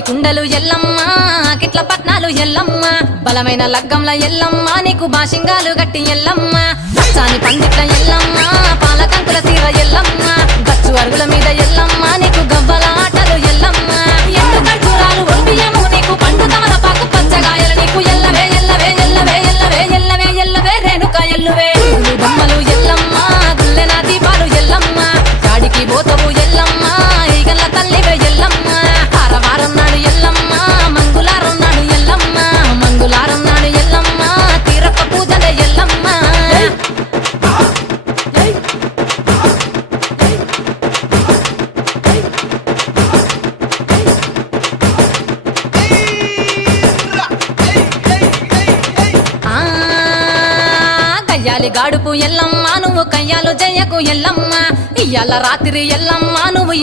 బోని కుండలు ఎల్లమ్మ కిట్ల పట్నాలు ఎల్లమ్మ బలమైన లగ్గంల ఎల్లమ్మ నీకు బాషింగాలు గట్టి ఎల్లమ్మ చాని పందిట్ల ఎల్లమ్మ పాలకంకుల తీర ఎల్లమ్మ గచ్చు అరుగుల మీద ఎల్లమ్మ నీకు గవ్వల ఆటలు ఎల్లమ్మ ఎండు ఖర్జూరాలు ఒంటియము నీకు పండు తమలపాకు పచ్చగాయలు నీకు ఎల్లవే ఎల్లవే ఎల్లవే ఎల్లవే ఎల్లవే ఎల్లవే రేణుక ఎల్లువే బొమ్మలు ఎల్లమ్మ గుల్లెన దీపాలు ఎల్లమ్మ చాడికి పోతవు ఎల్లమ్మ ఈగల తల్లివే ఎల్లమ్మ ఆరవారం నాడు ఎల్లమ్మ మంగుళారం నాడు ఎల్లమ్మ మంగుళారం నాడు ఎల్లమ్మ తీరప్ప పూజలే ఎల్లమ్మ కయ్యాలి గాడుపు ఎల్లమ్మ నువ్వు కయ్యాలు జయ్యకు ఎల్లమ్మ ఇయ్యాల రాత్రి ఎల్లమ్మ నువ్వు